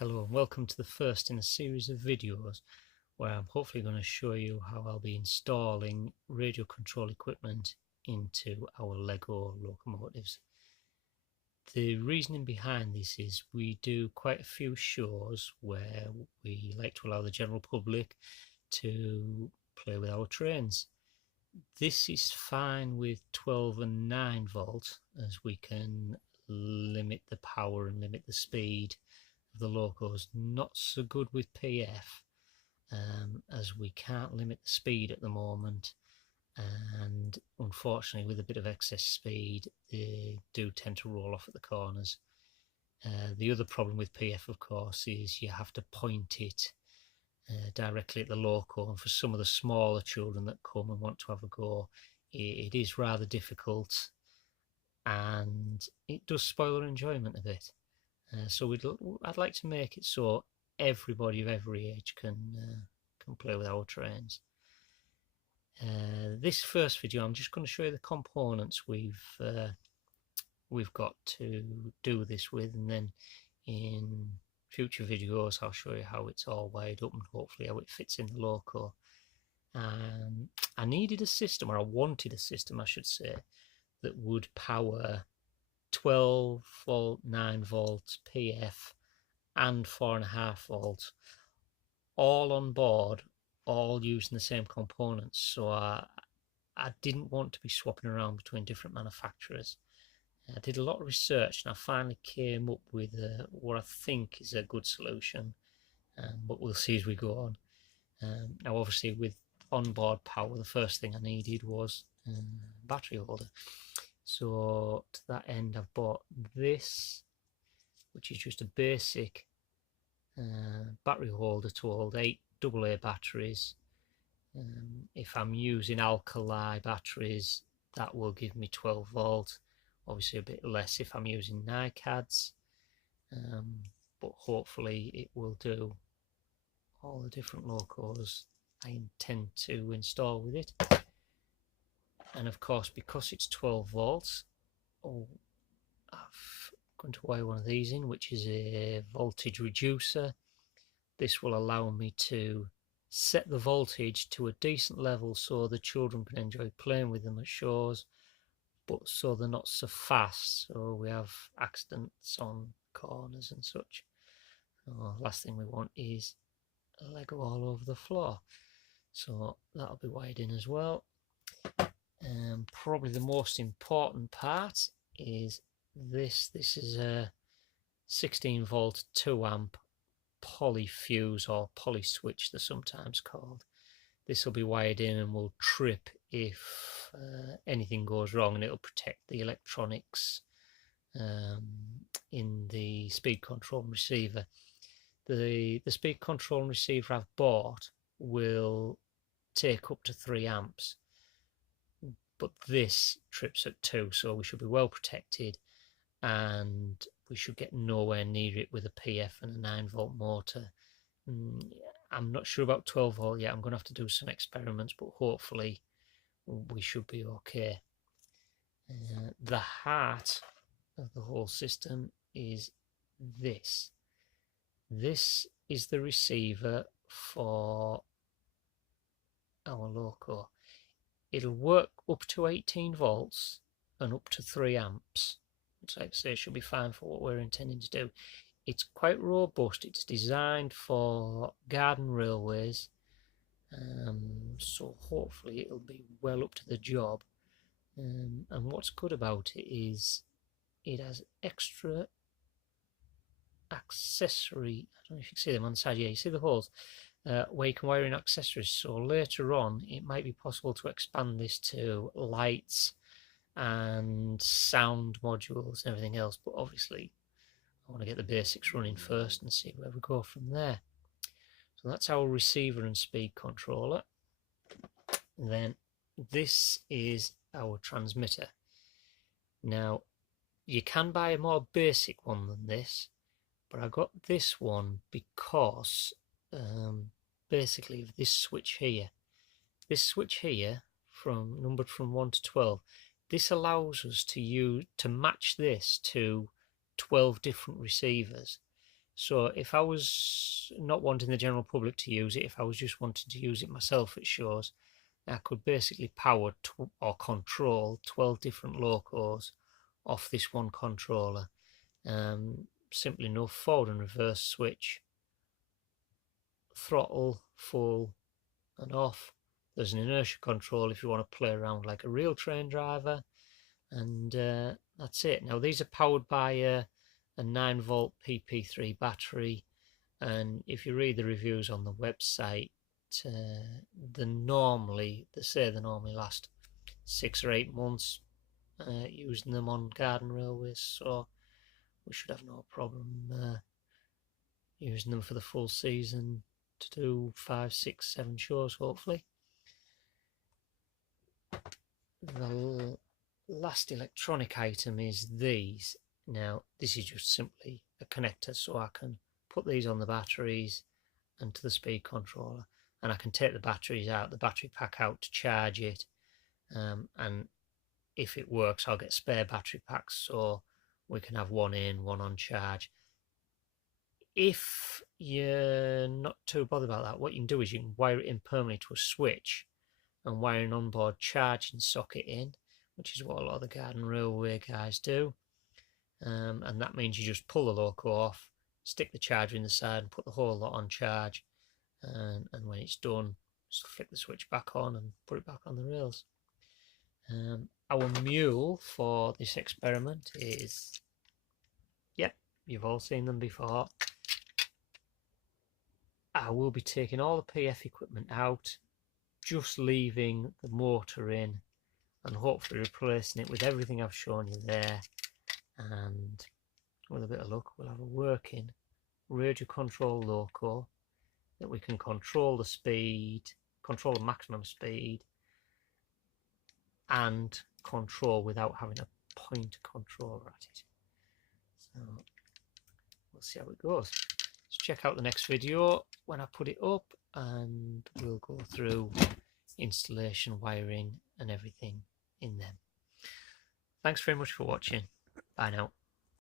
Hello and welcome to the first in a series of videos where I'm hopefully going to show you how I'll be installing radio control equipment into our Lego locomotives. The reasoning behind this is we do quite a few shows where we like to allow the general public to play with our trains. This is fine with 12 and 9 volt as we can limit the power and limit the speed the locos. Not so good with PF, as we can't limit the speed at the moment, and unfortunately with a bit of excess speed they do tend to roll off at the corners. The other problem with PF, of course, is you have to point it directly at the loco, and for some of the smaller children that come and want to have a go, it is rather difficult and it does spoil their enjoyment a bit. So I'd like to make it so everybody of every age can play with our trains. This first video, I'm just going to show you the components we've got to do this with, and then in future videos I'll show you how it's all wired up and hopefully how it fits in the loco. I needed a system, or I wanted a system, I should say, that would power 12 volt, 9 volts PF and 4.5 volts all on board, all using the same components. So I didn't want to be swapping around between different manufacturers. I did a lot of research and I finally came up with what I think is a good solution, but we'll see as we go on. Now obviously with onboard power, the first thing I needed was a battery holder. So to that end I've bought this, which is just a basic battery holder to hold 8 AA batteries. If I'm using alkali batteries, that will give me 12 volt, obviously a bit less if I'm using NiCads, but hopefully it will do all the different locos I intend to install with it. And of course, because it's 12 volts, I've going to wire one of these in, which is a voltage reducer. This will allow me to set the voltage to a decent level so the children can enjoy playing with them at shows, but so they're not so fast, so we have accidents on corners and such. Last thing we want is Lego all over the floor, so that'll be wired in as well. Probably the most important part is this. This is a 16 volt 2 amp poly fuse, or poly switch they're sometimes called. This will be wired in and will trip if anything goes wrong, and it'll protect the electronics in the speed control and receiver. The speed control and receiver I've bought will take up to 3 amps, but this trips at 2, so we should be well protected and we should get nowhere near it with a PF and a 9 volt motor. I'm not sure about 12 volt yet. I'm going to have to do some experiments, but hopefully we should be okay. The heart of the whole system is this. This is the receiver for our loco. It'll work up to 18 volts and up to 3 amps, which, like I say, should be fine for what we're intending to do. It's quite robust. It's designed for garden railways, so hopefully it'll be well up to the job. And what's good about it is it has extra accessory, I don't know if you can see them on the side. Yeah, you see the holes where you can wire in accessories, so later on it might be possible to expand this to lights and sound modules and everything else, but obviously I want to get the basics running first and see where we go from there. So that's our receiver and speed controller. And then this is our transmitter. Now you can buy a more basic one than this, but I got this one because basically of this switch here. This switch here, numbered from 1 to 12, this allows us to match this to 12 different receivers. So if I was not wanting the general public to use it, if I was just wanting to use it myself at shows, I could basically power or control 12 different locos off this one controller. Simply enough, forward and reverse switch, throttle, full and off. There's an inertia control if you want to play around like a real train driver, and that's it. Now these are powered by a 9-volt PP3 battery, and if you read the reviews on the website, they say they normally last 6 or 8 months using them on garden railways, so we should have no problem using them for the full season to do 5, 6, 7 shows hopefully. The last electronic item is these. Now this is just simply a connector, so I can put these on the batteries and to the speed controller, and I can take the batteries out, the battery pack out to charge it, and if it works I'll get spare battery packs so we can have one in, one on charge. If you're not too bothered about that, what you can do is you can wire it in permanently to a switch and wire an onboard charging socket in, which is what a lot of the garden railway guys do, and that means you just pull the loco off, stick the charger in the side and put the whole lot on charge, and when it's done just flick the switch back on and put it back on the rails. Our mule for this experiment is, yep, you've all seen them before. I will be taking all the PF equipment out, just leaving the motor in and hopefully replacing it with everything I've shown you there, and with a bit of luck we'll have a working radio control loco that we can control the speed, control the maximum speed, and control without having a point controller at it. So we'll see how it goes. Let's check out the next video when I put it up, and we'll go through installation, wiring and everything in them. Thanks very much for watching. Bye now.